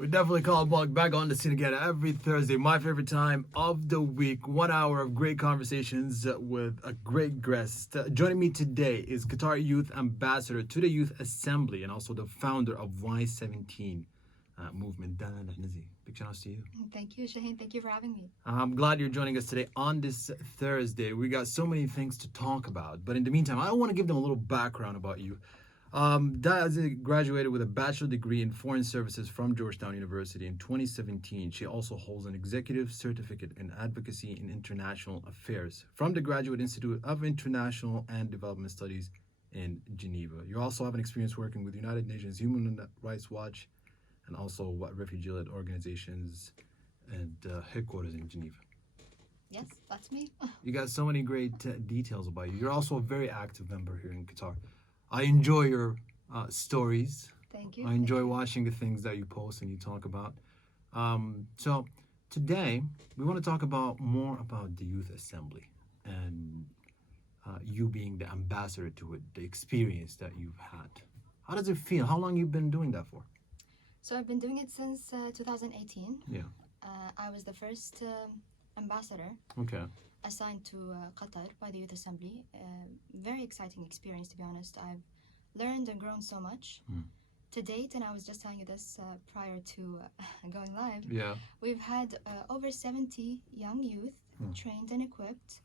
We definitely call Mug back on the scene again every Thursday. My favorite time of the week. 1 hour of great conversations with a great guest. Joining me today is Qatar Youth Ambassador to the Youth Assembly and also the founder of Y17 movement, Dana Al Anzy. Big shout out to you. Thank you, Shaheen. Thank you for having me. I'm glad you're joining us today on this Thursday. We got so many things to talk about, but in the meantime, I want to give them a little background about you. Daz graduated with a bachelor degree in foreign services from Georgetown University in 2017. She also holds an executive certificate in advocacy in international affairs from the Graduate Institute of International and Development Studies in Geneva. You also have an experience working with United Nations Human Rights Watch and also refugee-led organizations and headquarters in Geneva. Yes, that's me. You got so many great details about you. You're also a very active member here in Qatar. I enjoy your stories. Thank you. I enjoy watching the things that you post and you talk about. So today we want to talk about more about the Youth Assembly and you being the ambassador to it, the experience that you've had. How does it feel? How long you've been doing that for? So I've been doing it since 2018. Yeah. I was the first ambassador Okay. assigned to Qatar by the Youth Assembly. Very exciting experience, to be honest. I've learned and grown so much. To date, and I was just telling you this prior to going live, Yeah. we've had over 70 young youth trained and equipped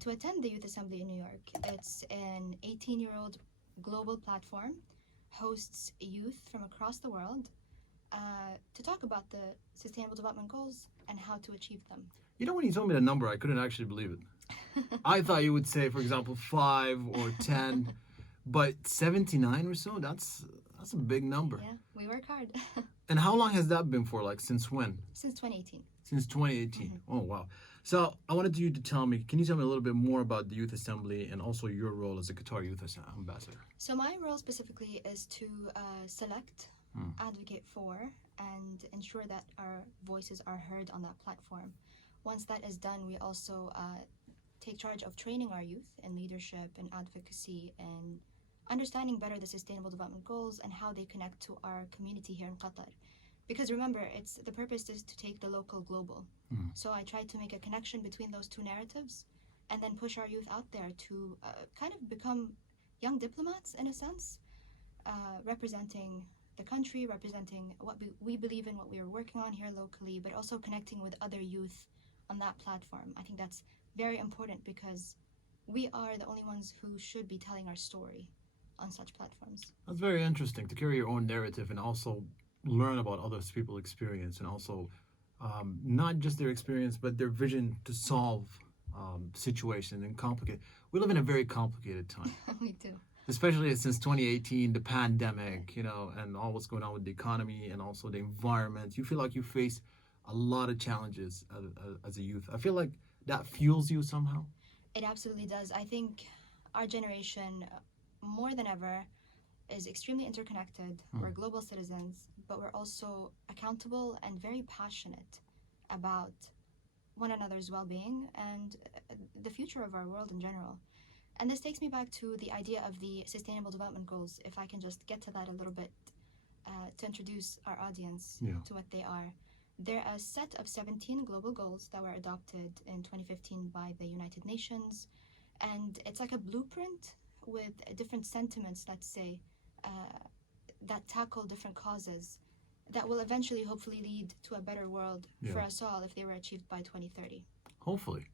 to attend the Youth Assembly in New York. It's an 18-year-old global platform, hosts youth from across the world to talk about the Sustainable Development Goals and how to achieve them. You know, when you told me the number, I couldn't actually believe it. I thought you would say, for example, 5 or 10, but 79 or so, that's a big number. Yeah, we work hard. And how long has that been for? Like, since when? Since 2018. Since 2018. Oh, wow. So I wanted you to can you tell me a little bit more about the Youth Assembly and also your role as a Qatar Youth Ambassador? So my role specifically is to select, advocate for, and ensure that our voices are heard on that platform. Once that is done, we also take charge of training our youth in leadership and advocacy and understanding better the Sustainable Development Goals and how they connect to our community here in Qatar. Because remember, the purpose is to take the local global. So I try to make a connection between those two narratives and then push our youth out there to kind of become young diplomats in a sense, representing the country, representing what we believe in, what we are working on here locally, but also connecting with other youth on that platform. I think that's very important because we are the only ones who should be telling our story on such platforms. That's very interesting to carry your own narrative and also learn about other people's experience and also not just their experience, but their vision to solve situations and complicate. We live in a very complicated time. We do. Especially since 2018, the pandemic, and all what's going on with the economy and also the environment. You feel like you face a lot of challenges as a youth. I feel like that fuels you somehow. It absolutely does. I think our generation, more than ever, is extremely interconnected. We're global citizens, but we're also accountable and very passionate about one another's well-being and the future of our world in general. And this takes me back to the idea of the Sustainable Development Goals, if I can just get to that a little bit to introduce our audience to what they are. They're a set of 17 global goals that were adopted in 2015 by the United Nations. And it's like a blueprint with different sentiments, let's say, that tackle different causes that will eventually hopefully lead to a better world for us all if they were achieved by 2030. Hopefully.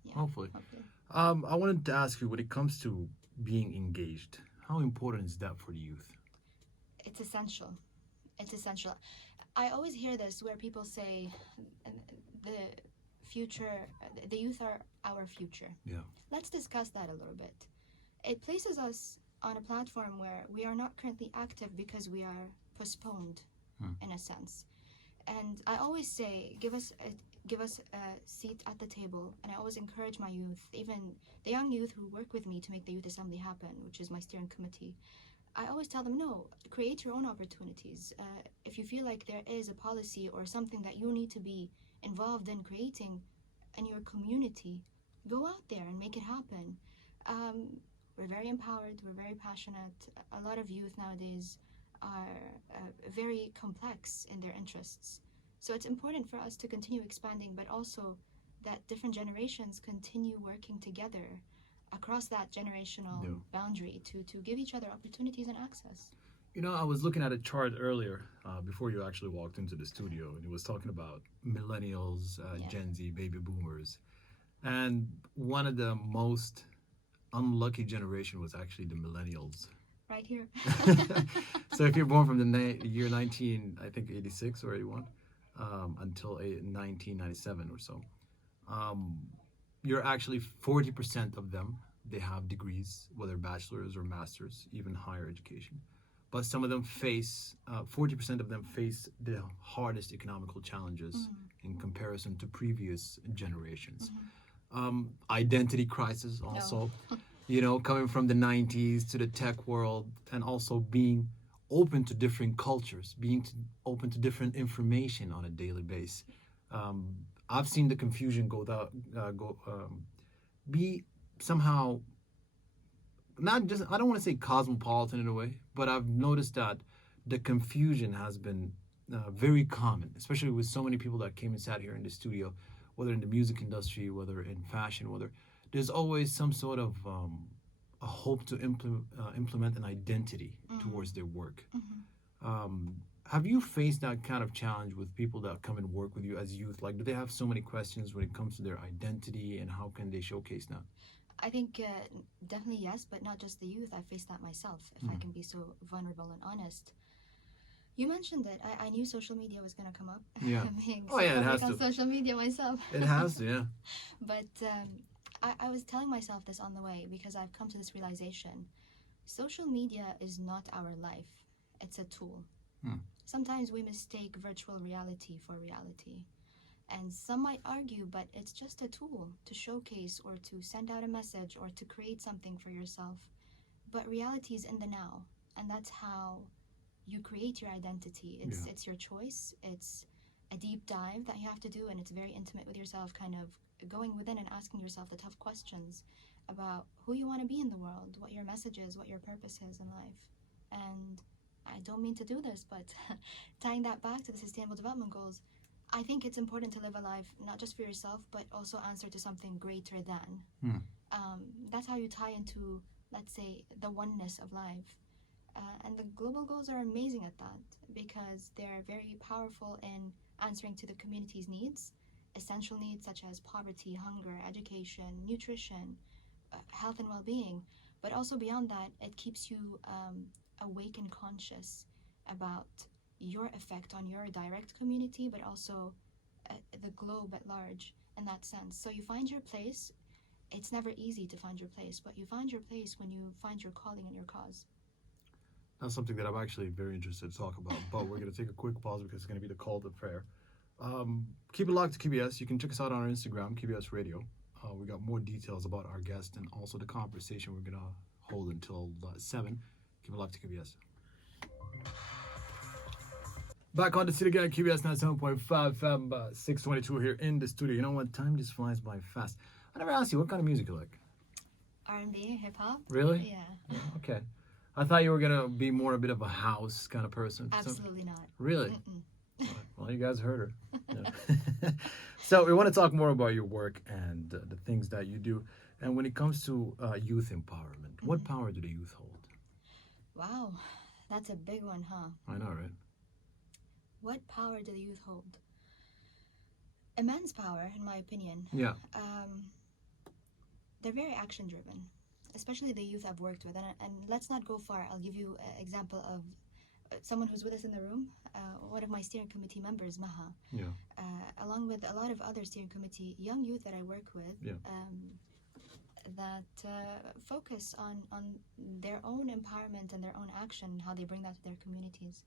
I wanted to ask you, when it comes to being engaged, how important is that for the youth? It's essential. It's essential. I always hear this where people say the youth are our future. Yeah. Let's discuss that a little bit. It places us on a platform where we are not currently active because we are postponed in a sense. And I always say, give us a seat at the table. And I always encourage my youth, even the young youth who work with me to make the Youth Assembly happen, which is my steering committee. I always tell them, no, create your own opportunities. If you feel like there is a policy or something that you need to be involved in creating in your community, go out there and make it happen. We're very empowered, we're very passionate. A lot of youth nowadays are very complex in their interests. So it's important for us to continue expanding, but also that different generations continue working together across that generational Yeah. boundary to give each other opportunities and access. You know, I was looking at a chart earlier before you actually walked into the studio, and it was talking about millennials, Yeah. Gen Z, baby boomers, and one of the most unlucky generation was actually the millennials. Right here. So if you're born from the year 19, I think 86 or 81, until 1997 or so, um, you're actually 40% of them. They have degrees, whether bachelor's or master's, even higher education. But some of them face 40% of them face the hardest economical challenges in comparison to previous generations. Identity crisis also, No. you know, coming from the 90s to the tech world, and also being open to different cultures, open to different information on a daily basis. um, I've seen the confusion be somehow not just, I don't want to say cosmopolitan in a way, but I've noticed that the confusion has been very common, especially with so many people that came and sat here in the studio, whether in the music industry, whether in fashion, whether there's always some sort of a hope to implement an identity towards their work. Have you faced that kind of challenge with people that come and work with you as youth? Like, do they have so many questions when it comes to their identity, and how can they showcase that? I think definitely yes, but not just the youth. I faced that myself, if I can be so vulnerable and honest. You mentioned it. I knew social media was going to come up. Yeah. Being Oh so yeah, it public has on to. social media myself. It has to, yeah. But I was telling myself this on the way because I've come to this realization. Social media is not our life. It's a tool. Sometimes we mistake virtual reality for reality. And some might argue, but it's just a tool to showcase or to send out a message or to create something for yourself. But reality is in the now, and that's how you create your identity. Yeah. It's your choice. It's a deep dive that you have to do, and it's very intimate with yourself, kind of going within and asking yourself the tough questions about who you want to be in the world, what your message is, what your purpose is in life. And I don't mean to do this, but tying that back to the Sustainable Development Goals, I think it's important to live a life not just for yourself, but also answer to something greater than. That's how you tie into, let's say, the oneness of life. And the global goals are amazing at that because they're very powerful in answering to the community's needs, essential needs such as poverty, hunger, education, nutrition, health, and well being. But also beyond that, it keeps you awake and conscious about your effect on your direct community, but also the globe at large in that sense. So you find your place. It's never easy to find your place, but you find your place when you find your calling and your cause. That's something that I'm actually very interested to talk about. But we're going to take a quick pause because it's going to be the call to prayer. Keep it locked to QBS. You can check us out on our Instagram, QBS Radio. We got more details about our guest and also the conversation we're going to hold until 7. Keep it locked to QBS. Back on the city again, QBS 97.5 FM, 622 here in the studio. You know what? Time just flies by fast. I never asked you, what kind of music you like? R&B, hip-hop. Really? Yeah. Okay. I thought you were going to be more a bit of a house kind of person. Absolutely not. Really? Mm-mm. Well, you guys heard her. Yeah. So we want to talk more about your work and the things that you do. And when it comes to youth empowerment, what power do the youth hold? Wow, that's a big one, huh? I know, right? What power do the youth hold? Immense power, in my opinion. Yeah. They're very action-driven, especially the youth I've worked with. And let's not go far. I'll give you an example of someone who's with us in the room, one of my steering committee members, Maha. Yeah. Along with a lot of other steering committee young youth that I work with, Yeah. that focus on their own empowerment and their own action, how they bring that to their communities.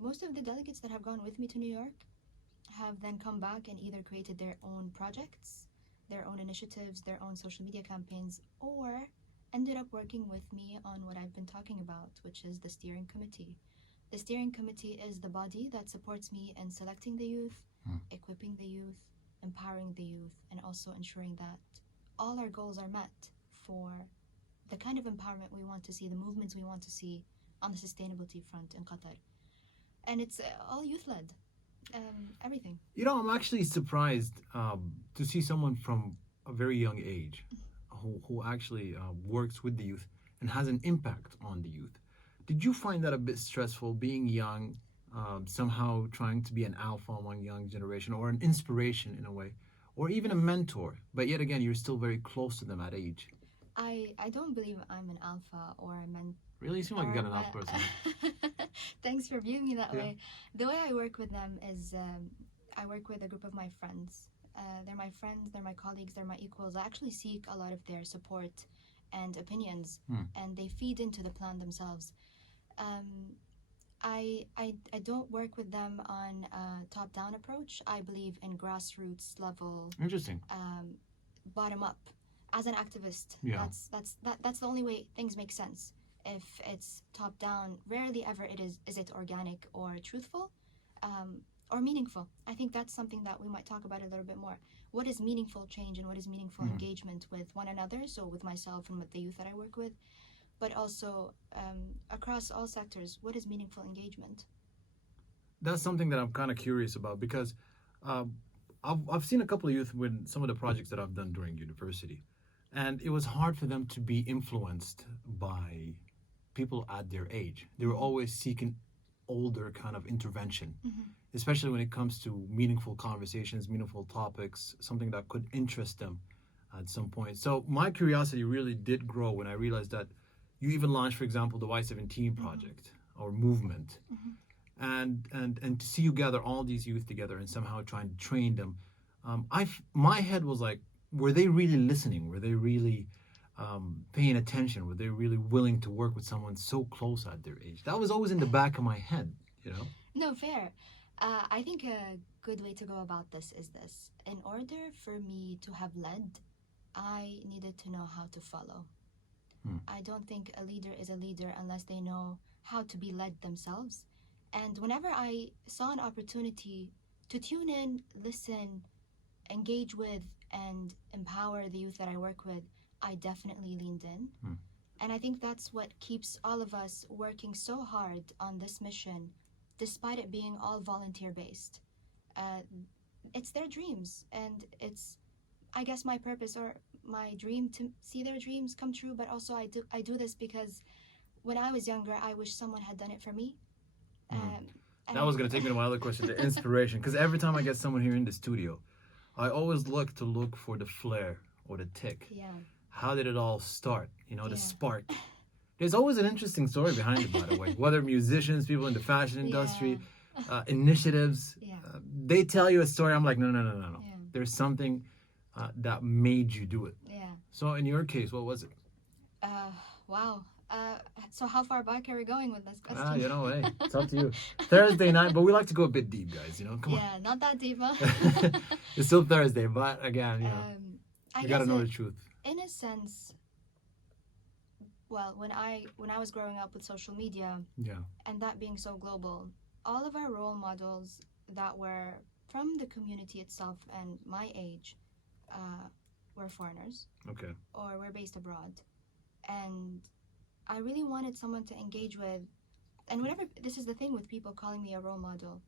Most of the delegates that have gone with me to New York have then come back and either created their own projects, their own initiatives, their own social media campaigns, or ended up working with me on what I've been talking about, which is the steering committee. The steering committee is the body that supports me in selecting the youth, equipping the youth, empowering the youth, and also ensuring that all our goals are met for the kind of empowerment we want to see, the movements we want to see on the sustainability front in Qatar. And it's all youth led, everything. You know, I'm actually surprised to see someone from a very young age who actually works with the youth and has an impact on the youth. Did you find that a bit stressful being young, somehow trying to be an alpha among young generation or an inspiration in a way, or even a mentor, but yet again, you're still very close to them at age? I don't believe I'm an alpha or a mentor. Really? You seem like you got an alpha person. Thanks for viewing me that Yeah. way. The way I work with them is I work with a group of my friends. They're my friends, they're my colleagues, they're my equals. I actually seek a lot of their support and opinions, and they feed into the plan themselves. Um, I don't work with them on a top down approach. I believe in grassroots level, Interesting. bottom up. As an activist, Yeah. that's the only way things make sense. If it's top down, rarely ever is it organic or truthful, or meaningful. I think that's something that we might talk about a little bit more. What is meaningful change and what is meaningful engagement with one another? So with myself and with the youth that I work with, but also across all sectors. What is meaningful engagement? That's something that I'm kind of curious about because um, I've seen a couple of youth with some of the projects that I've done during university, and it was hard for them to be influenced by people at their age. They were always seeking older kind of intervention, especially when it comes to meaningful conversations, meaningful topics, something that could interest them at some point. So my curiosity really did grow when I realized that you even launched, for example, the Y17 project or movement, and to see you gather all these youth together and somehow trying to train them, my head was like, were they really listening? Were they really paying attention? Were they really willing to work with someone so close at their age? That was always in the back of my head, you know. No, fair. I think a good way to go about this is this. In order for me to have led, I needed to know how to follow. I don't think a leader is a leader unless they know how to be led themselves. And whenever I saw an opportunity to tune in, listen, engage with, and empower the youth that I work with, I definitely leaned in. And I think that's what keeps all of us working so hard on this mission, despite it being all volunteer based. Uh, it's their dreams, and it's, I guess, my purpose or my dream to see their dreams come true. But also, I do this because when I was younger, I wish someone had done it for me. That was going to take me to my other question, the inspiration. Because every time I get someone here in the studio, I always look for the flair or the tick. Yeah. How did it all start? You know, the Yeah. spark. There's always an interesting story behind it, by the way. Whether musicians, people in the fashion industry, initiatives, Yeah. they tell you a story. I'm like, no. Yeah. There's something that made you do it. Yeah. So in your case, what was it? Wow. So how far back are we going with this question? You know, hey, it's up to you. Thursday night, but we like to go a bit deep, guys. You know, come Yeah, not that deep, huh? on. It's still Thursday, but again, you know, I you guess gotta know the truth. in a sense, well, when I was growing up with social media Yeah. and that being so global, all of our role models that were from the community itself and my age were foreigners Okay. or were based abroad. And I really wanted someone to engage with. And whenever, this is the thing with people calling me a role model,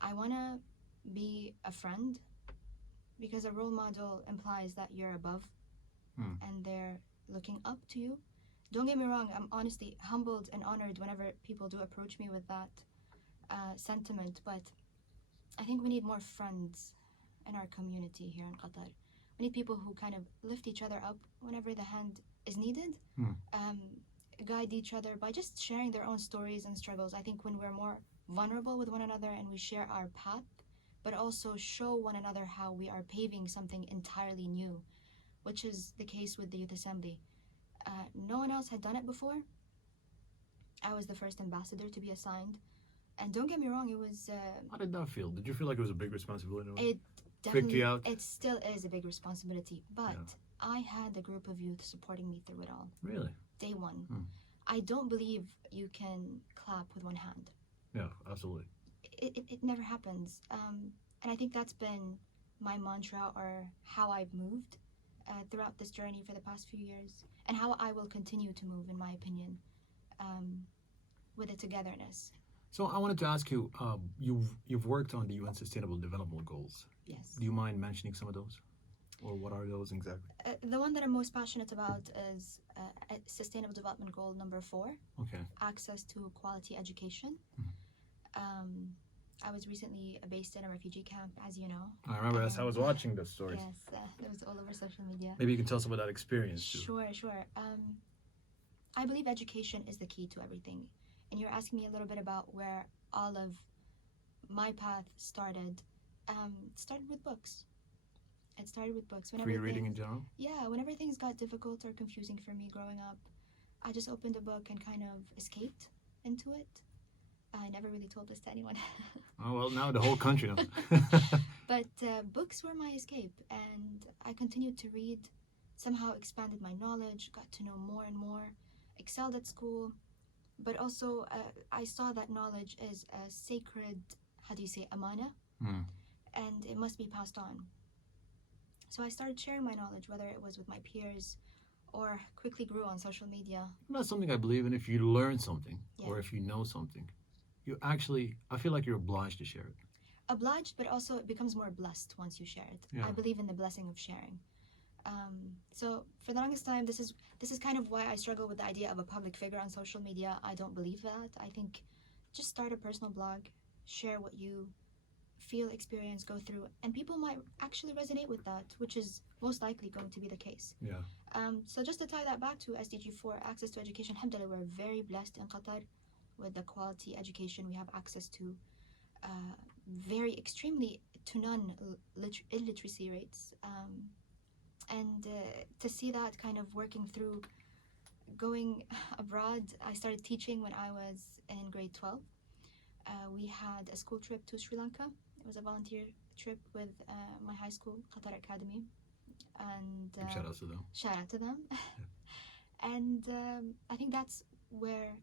I want to be a friend, because a role model implies that you're above and they're looking up to you. Don't get me wrong, I'm honestly humbled and honored whenever people do approach me with that sentiment, but I think we need more friends in our community here in Qatar. We need people who kind of lift each other up whenever the hand is needed, guide each other by just sharing their own stories and struggles. I think when we're more vulnerable with one another and we share our path, but also show one another how we are paving something entirely new, which is the case with the Youth Assembly. No one else had done it before. I was the first ambassador to be assigned. And don't get me wrong, it was... How did that feel? Did you feel like it was a big responsibility? It Picked you definitely, out? it still is a big responsibility, but Yeah. I had a group of youth supporting me through it all. Really? Day one. I don't believe you can clap with one hand. Yeah, absolutely. It never happens. And I think that's been my mantra, or how I've moved throughout this journey for the past few years, and how I will continue to move, in my opinion. with the togetherness. So I wanted to ask you, you've worked on the UN Sustainable Development Goals. Yes. Do you mind mentioning some of those, or what are those exactly? The one that I'm most passionate about is Sustainable Development Goal number 4, Okay. access to quality education. Um, I was recently based in a refugee camp, as you know. I remember as I was watching those stories. Yes, it was all over social media. Maybe you can tell us about that experience too. Sure. I believe education is the key to everything. And you're asking me a little bit about where all of my path started. It started with books. It started with books. Free reading in general? Yeah, whenever things got difficult or confusing for me growing up, I just opened a book and kind of escaped into it. I never really told this to anyone. Oh, well, now the whole country knows. But books were my escape, and I continued to read, somehow expanded my knowledge, got to know more and more, excelled at school, but also I saw that knowledge is a sacred, how do you say, amana, and it must be passed on. So I started sharing my knowledge, whether it was with my peers or quickly grew on social media. That's something I believe in. If you learn something Yeah. or if you know something, you actually, I feel like you're obliged to share it. Obliged, but also it becomes more blessed once you share it. Yeah. I believe in the blessing of sharing. So for the longest time, this is kind of why I struggle with the idea of a public figure on social media. I don't believe that. I think just start a personal blog, share what you feel, experience, go through, and people might actually resonate with that, which is most likely going to be the case. Yeah. So just to tie that back to SDG 4, access to education, alhamdulillah, we're very blessed in Qatar with the quality education we have access to. Very extremely to none illiteracy rates. And to see that kind of working through going abroad, I started teaching when I was in grade 12. We had a school trip to Sri Lanka. It was a volunteer trip with my high school, Qatar Academy. And Shout out to them. Shout out to them. And I think that's where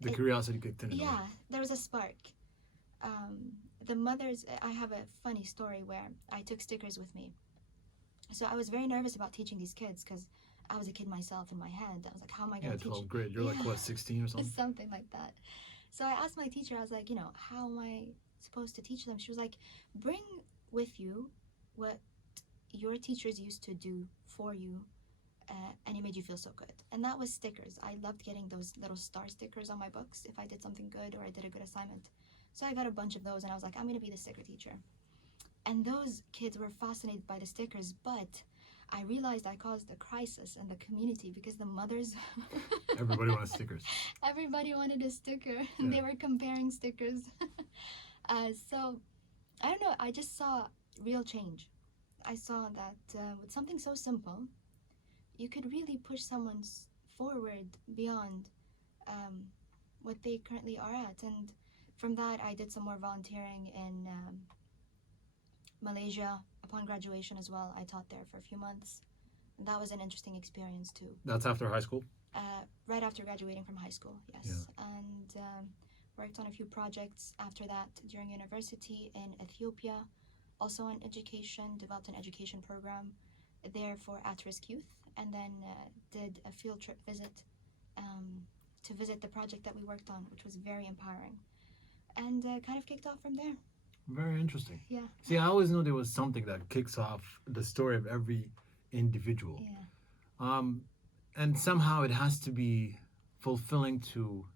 the curiosity kicked in. Yeah, there was a spark. The mothers, I have a funny story where I took stickers with me. So I was very nervous about teaching these kids because I was a kid myself in my head. I was like, how am I going to teach? 12th grade. You're like, what, 16 or something? Something like that. So I asked my teacher, I was like, how am I supposed to teach them? She was like, bring with you what your teachers used to do for you, and it made you feel so good. And that was stickers. I loved getting those little star stickers on my books if I did something good or I did a good assignment. So I got a bunch of those, and I was like, I'm going to be the sticker teacher. And those kids were fascinated by the stickers, but I realized I caused a crisis in the community because the mothers... Everybody wanted stickers. Everybody wanted a sticker. Yeah. They were comparing stickers. So, I don't know, I just saw real change. I saw that with something so simple, you could really push someone forward beyond what they currently are at. And from that, I did some more volunteering in Malaysia. Upon graduation as well, I taught there for a few months. That was an interesting experience too. That's after high school? Right after graduating from high school, yes. Yeah. And worked on a few projects after that during university in Ethiopia. Also on education, developed an education program there for at-risk youth. And then did a field trip visit to visit the project that we worked on, which was very empowering. And kind of kicked off from there. Very interesting. Yeah. See, I always knew there was something that kicks off the story of every individual. Yeah. And somehow it has to be fulfilling to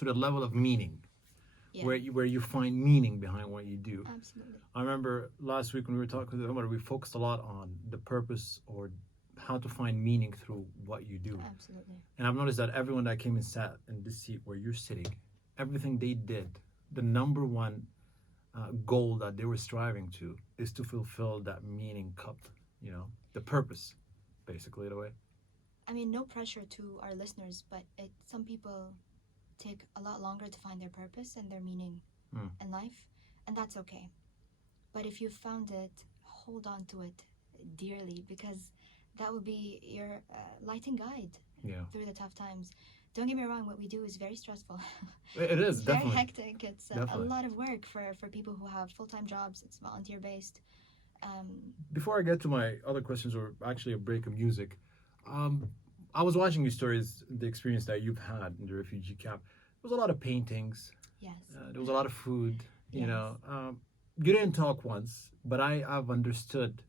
the level of meaning, Yeah. where you find meaning behind what you do. Absolutely. I remember last week when we were talking with Omar, we focused a lot on the purpose or how to find meaning through what you do. Absolutely. And I've noticed that everyone that came and sat in this seat where you're sitting, everything they did, the number one goal that they were striving to is to fulfill that meaning cup, the purpose, basically, in a way. I mean, no pressure to our listeners, but some people take a lot longer to find their purpose and their meaning in life, and that's okay. But if you found it, hold on to it dearly, because that will be your light and guide through the tough times. Don't get me wrong, what we do is very stressful. It is, very definitely. hectic. It's a lot of work for people who have full-time jobs. It's volunteer-based. Before I get to my other questions, or actually a break of music, I was watching your stories, the experience that you've had in the refugee camp. was a lot of paintings. Yes. There was a lot of food. You Yes. know, you didn't talk once, but I've understood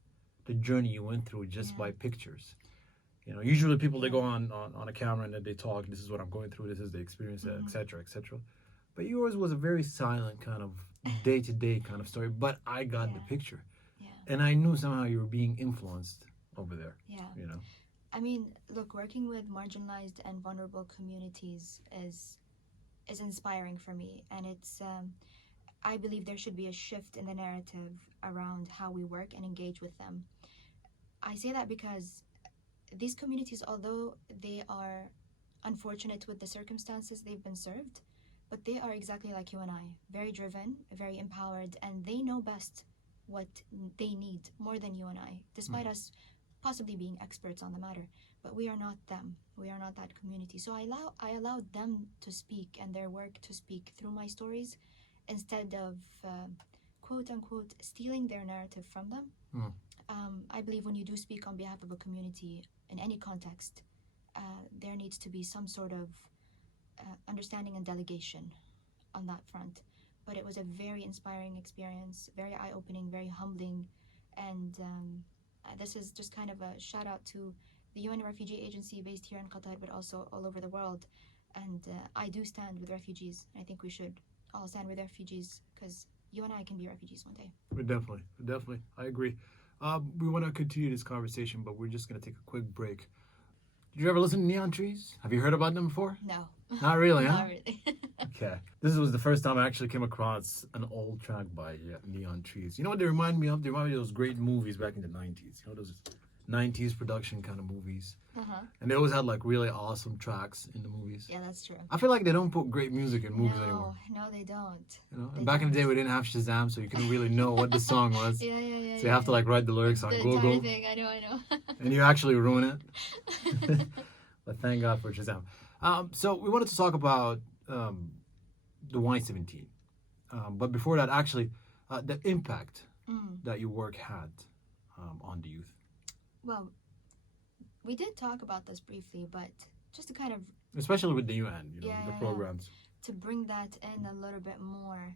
the journey you went through just Yeah. by pictures. You know, usually people they Yeah. go on a camera and then they talk. This is what I'm going through. This is the experience, Mhm. etc., etc. But yours was a very silent kind of day to day kind of story. But I got the Yeah. picture, Yeah. and I knew somehow you were being influenced over there. Yeah. You know. I mean, look, working with marginalized and vulnerable communities is inspiring for me, and it's I believe there should be a shift in the narrative around how we work and engage with them. I say that because these communities, although they are unfortunate with the circumstances they've been served, but they are exactly like you and I, very driven, very empowered, and they know best what they need more than you and I, despite us possibly being experts on the matter. But we are not them. We are not that community. So I allowed them to speak and their work to speak through my stories instead of quote unquote stealing their narrative from them. Mm. I believe when you do speak on behalf of a community in any context, there needs to be some sort of understanding and delegation on that front. But it was a very inspiring experience, very eye opening, very humbling. And this is just kind of a shout out to the UN Refugee Agency based here in Qatar, but also all over the world. And I do stand with refugees. I think we should all stand with refugees because you and I can be refugees one day. Definitely, I agree. We want to continue this conversation, but we're just gonna take a quick break. Did you ever listen to Neon Trees? Have you heard about them before? No. Not really, huh? Not really. Okay. This was the first time I actually came across an old track by Neon Trees. You know what they remind me of? They remind me of those great movies back in the 90s. You know, those 90s production kind of movies. Uh-huh. And they always had like really awesome tracks in the movies. Yeah, that's true. I feel like they don't put great music in movies anymore. No, they don't. You know, They and back in the day don't. we didn't have Shazam, so you couldn't really know what the song was. Yeah. So you have to like write the lyrics on the Google, entire thing. I know. and you actually ruin it. But thank God for Shazam. So we wanted to talk about the Y17. But before that, actually, the impact that your work had on the youth. Well, we did talk about this briefly, but just to kind of Especially with the UN, you know, the programs. to bring that in a little bit more.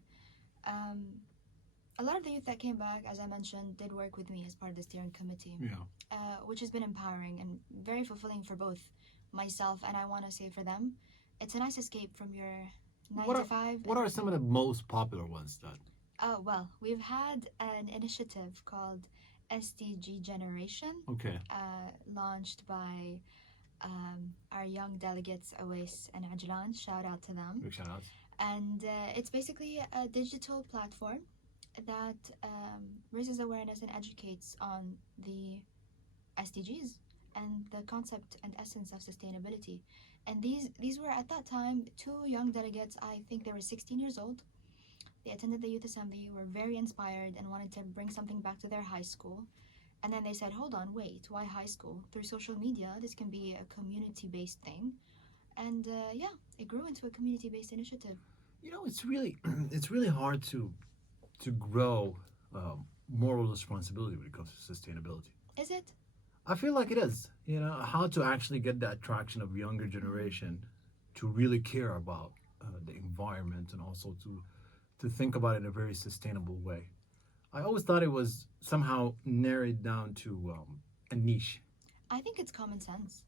A lot of the youth that came back, as I mentioned, did work with me as part of the steering committee, which has been empowering and very fulfilling for both myself and I want to say for them. It's a nice escape from your 9 to 5. What are some of the most popular ones then? Oh, well, we've had an initiative called SDG Generation, launched by our young delegates, Awais and Ajlan. Shout out to them. Big shout outs. And it's basically a digital platform that raises awareness and educates on the SDGs and the concept and essence of sustainability. And these were at that time 2 young delegates. I think they were 16 years old. They attended the youth assembly, were very inspired and wanted to bring something back to their high school. And then they said, hold on, wait, why high school? Through social media, this can be a community-based thing. And it grew into a community-based initiative. You know, it's really hard to grow moral responsibility when it comes to sustainability. Is it? I feel like it is. You know, how to actually get that traction of younger generation to really care about the environment and also to think about it in a very sustainable way. I always thought it was somehow narrowed down to a niche. I think it's common sense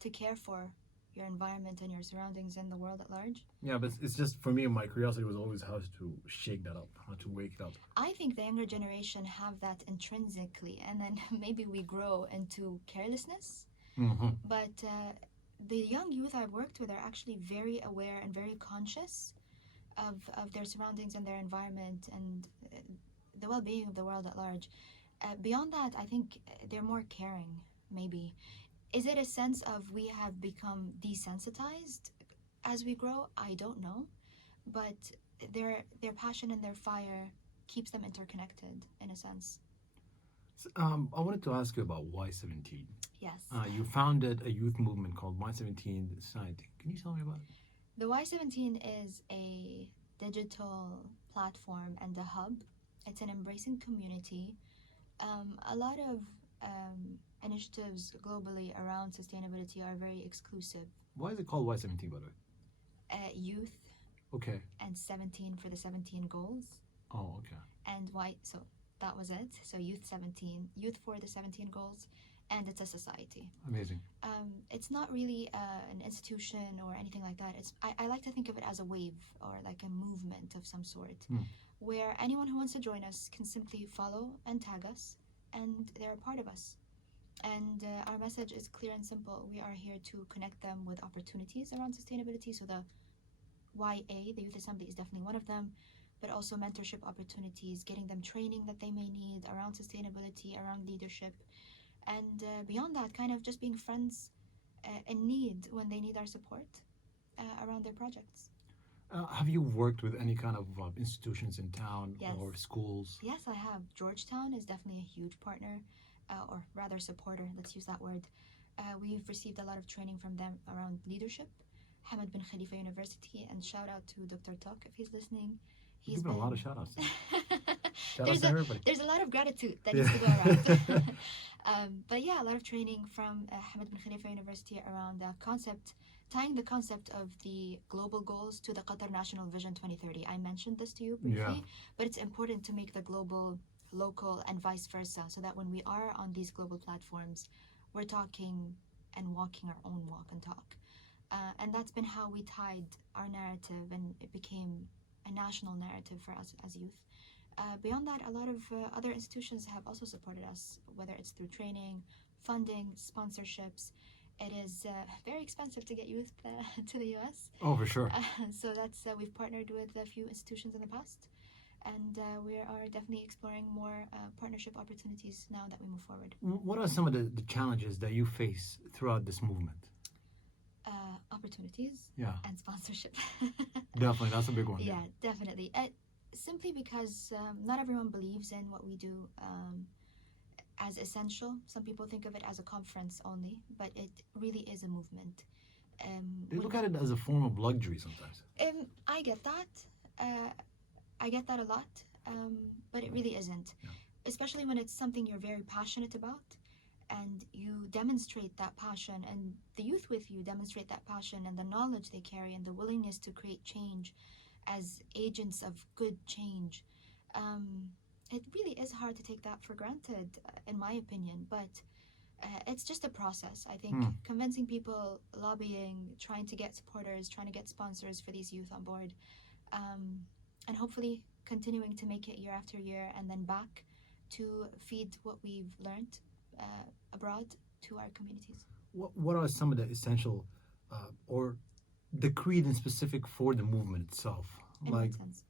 to care for your environment and your surroundings and the world at large. Yeah, but it's just for me, my curiosity was always how to shake that up, how to wake it up. I think the younger generation have that intrinsically, and then maybe we grow into carelessness. But the young youth I've worked with are actually very aware and very conscious of their surroundings and their environment and the well-being of the world at large. Beyond that, I think they're more caring, maybe. Is it a sense of we have become desensitized as we grow? I don't know. But their passion and their fire keeps them interconnected, in a sense. I wanted to ask you about Y17. Yes. You founded a youth movement called Y17 Society. Can you tell me about it? The Y17 is a digital platform and a hub. It's an embracing community. A lot of initiatives globally around sustainability are very exclusive. Why is it called Y17, by the way? youth Okay. and 17 for the 17 goals. Oh, okay. And why? So that was it. So youth 17, youth for the 17 goals, and it's a society. Amazing. It's not really an institution or anything like that. I like to think of it as a wave or like a movement of some sort, where anyone who wants to join us can simply follow and tag us, and they're a part of us. And our message is clear and simple. We are here to connect them with opportunities around sustainability. So the YA, the Youth Assembly, is definitely one of them, but also mentorship opportunities, getting them training that they may need around sustainability, around leadership, and beyond that, kind of just being friends in need when they need our support around their projects. Have you worked with any kind of institutions in town Yes. or schools? Yes, I have. Georgetown is definitely a huge partner, or rather supporter, let's use that word. We've received a lot of training from them around leadership. Hamad bin Khalifa University, and shout out to Dr. Tok if he's listening. He's given a lot of shout outs. Shout there's outs to everybody. There's a lot of gratitude that needs to go around. But yeah, a lot of training from Hamad bin Khalifa University around the concept, tying the concept of the global goals to the Qatar National Vision 2030. I mentioned this to you briefly, but it's important to make the global local and vice versa, so that when we are on these global platforms, we're talking and walking our own walk and talk. And that's been how we tied our narrative, and it became a national narrative for us as youth. Beyond that, a lot of other institutions have also supported us, whether it's through training, funding, sponsorships. It is very expensive to get youth to the US. Oh, for sure. So that's we've partnered with a few institutions in the past, and we are definitely exploring more partnership opportunities now that we move forward. What are some of the challenges that you face throughout this movement? Opportunities and sponsorship. Definitely, that's a big one. Yeah, definitely. Simply because not everyone believes in what we do as essential. Some people think of it as a conference only, but it really is a movement. They look at it as a form of luxury sometimes. I get that. I get that a lot, but it really isn't. Yeah. Especially when it's something you're very passionate about, and you demonstrate that passion, and the youth with you demonstrate that passion and the knowledge they carry and the willingness to create change as agents of good change. It really is hard to take that for granted, in my opinion, but it's just a process. I think convincing people, lobbying, trying to get supporters, trying to get sponsors for these youth on board, and hopefully continuing to make it year after year, and then back to feed what we've learned abroad to our communities. What are some of the essential or the creed in specific for the movement itself? In what sense?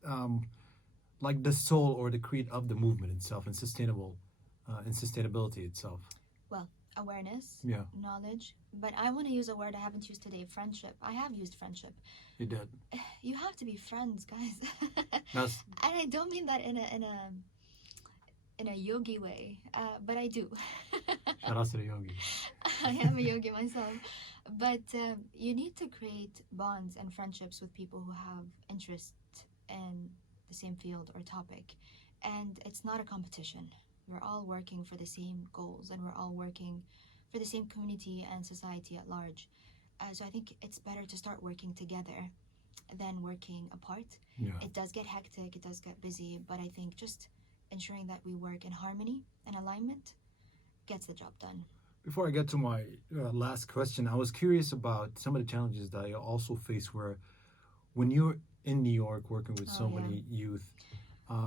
Like the soul or the creed of the movement itself, and sustainability itself. Well, awareness, Yeah. knowledge, but I want to use a word I haven't used today, friendship. I have used friendship. You did. You have to be friends, guys. That's... And I don't mean that in a yogi way, but I do. Shout out to the yogi. I am a yogi myself. But you need to create bonds and friendships with people who have interest in the same field or topic. And it's not a competition. We're all working for the same goals, and we're all working for the same community and society at large. So I think it's better to start working together than working apart. Yeah. It does get hectic, it does get busy, but I think just ensuring that we work in harmony and alignment gets the job done. Before I get to my last question, I was curious about some of the challenges that I also face where when you're in New York working with so many youth,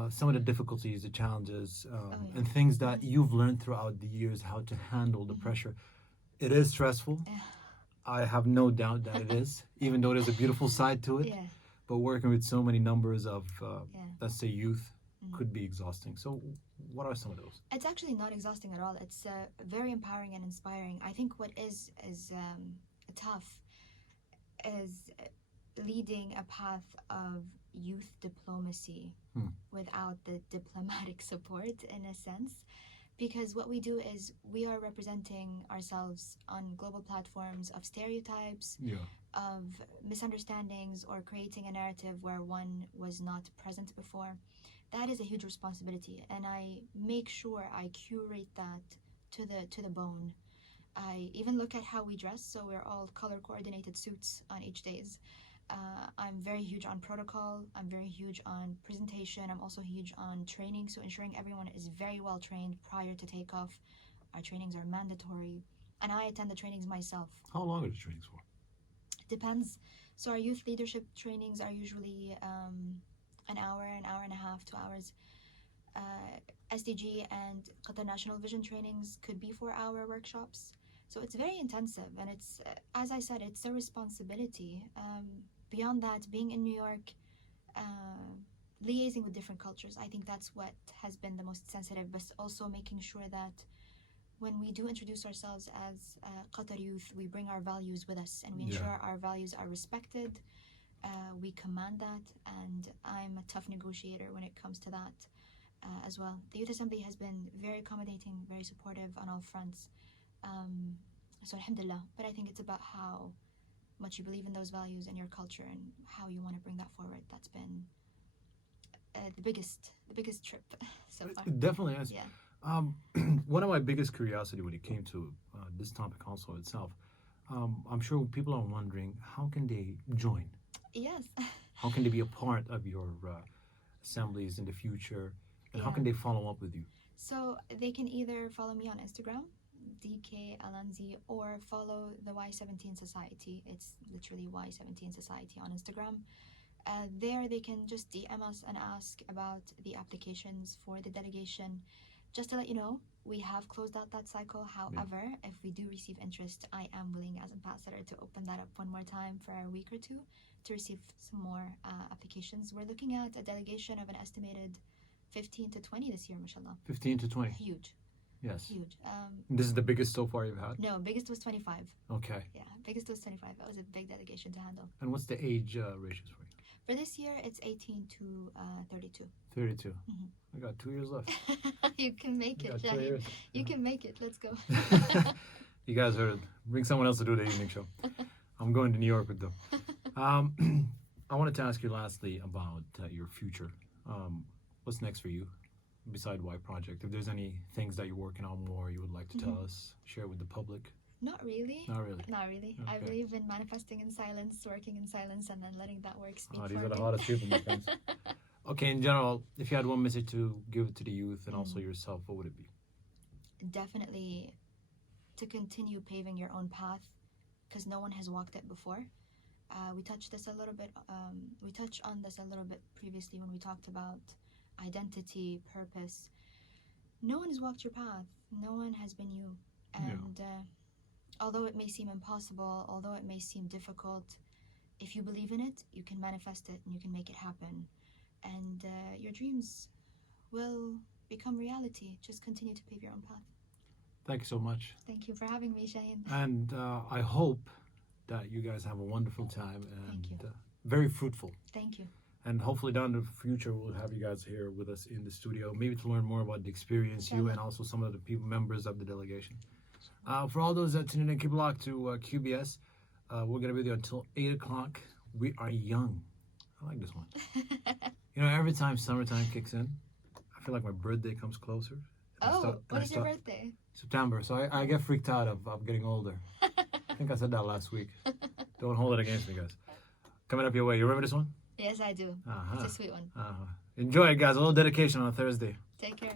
some of the difficulties, the challenges, and things that you've learned throughout the years how to handle the pressure. It is stressful. I have no doubt that it is, even though there's a beautiful side to it. Yeah. But working with so many numbers of, let's say, youth could be exhausting. So what are some of those? It's actually not exhausting at all. It's very empowering and inspiring. I think what is tough is leading a path of youth diplomacy without the diplomatic support, in a sense. Because what we do is we are representing ourselves on global platforms of stereotypes, of misunderstandings, or creating a narrative where one was not present before. That is a huge responsibility, and I make sure I curate that to the bone. I even look at how we dress, so we're all color coordinated suits on each days. I'm very huge on protocol. I'm very huge on presentation. I'm also huge on training. So ensuring everyone is very well trained prior to takeoff. Our trainings are mandatory. And I attend the trainings myself. How long are the trainings for? Depends. So our youth leadership trainings are usually an hour and a half, 2 hours. SDG and Qatar National Vision trainings could be 4-hour workshops. So it's very intensive, and it's, as I said, it's a responsibility. Beyond that, being in New York, liaising with different cultures, I think that's what has been the most sensitive, but also making sure that when we do introduce ourselves as Qatar youth, we bring our values with us and we ensure our values are respected. We command that, and I'm a tough negotiator when it comes to that as well. The Youth Assembly has been very accommodating, very supportive on all fronts. So alhamdulillah, but I think it's about how much you believe in those values and your culture and how you want to bring that forward. That's been the biggest trip so far. It definitely is. Yeah. One of my biggest curiosity when it came to this topic also itself, I'm sure people are wondering, how can they join? Yes. How can they be a part of your assemblies in the future? And how can they follow up with you? So they can either follow me on Instagram, Dana Al Anzy, or follow the Y17 Society. It's literally Y17 Society on Instagram. There they can just DM us and ask about the applications for the delegation. Just to let you know, we have closed out that cycle. However, if we do receive interest, I am willing as ambassador to open that up one more time for a week or two to receive some more applications. We're looking at a delegation of an estimated 15 to 20 this year, mashallah. 15 to 20? Huge. Yes. Huge. This is the biggest so far you've had? No, biggest was 25. Okay. Yeah, biggest was 25. That was a big delegation to handle. And what's the age ratios for you? For this year, it's 18 to 32. 32. Mm-hmm. I got 2 years left. You can make it, Shaheen. You can make it. Let's go. You guys heard. Bring someone else to do the evening show. I'm going to New York with them. I wanted to ask you lastly about your future. What's next for you beside Y Project? If there's any things that you're working on more you would like to tell us, share with the public. Not really. Not really? Not really. Okay. I believe in manifesting in silence, working in silence, and then letting that work speak for These me. are the hottest people, my friends. Okay, in general, if you had one message to give to the youth and also yourself, what would it be? Definitely to continue paving your own path, because no one has walked it before. We touched this a little bit. We touched on this a little bit previously when we talked about identity, purpose. No one has walked your path. No one has been you. And although it may seem impossible, although it may seem difficult, if you believe in it, you can manifest it and you can make it happen. And your dreams will become reality. Just continue to pave your own path. Thank you so much. Thank you for having me, Shaheen. And I hope that you guys have a wonderful time and Thank you. Very fruitful. Thank you. And hopefully down in the future, we'll have you guys here with us in the studio, maybe to learn more about the experience, you and also some of the people, members of the delegation. For all those that tune in, keep locked to QBS. We're going to be there until 8 o'clock. We are young. I like this one. You know, every time summertime kicks in, I feel like my birthday comes closer. What is your birthday? September. So I get freaked out of getting older. I think I said that last week. Don't hold it against me, guys. Coming up your way. You remember this one? Yes, I do. It's a sweet one. Enjoy it, guys. A little dedication on a Thursday. Take care.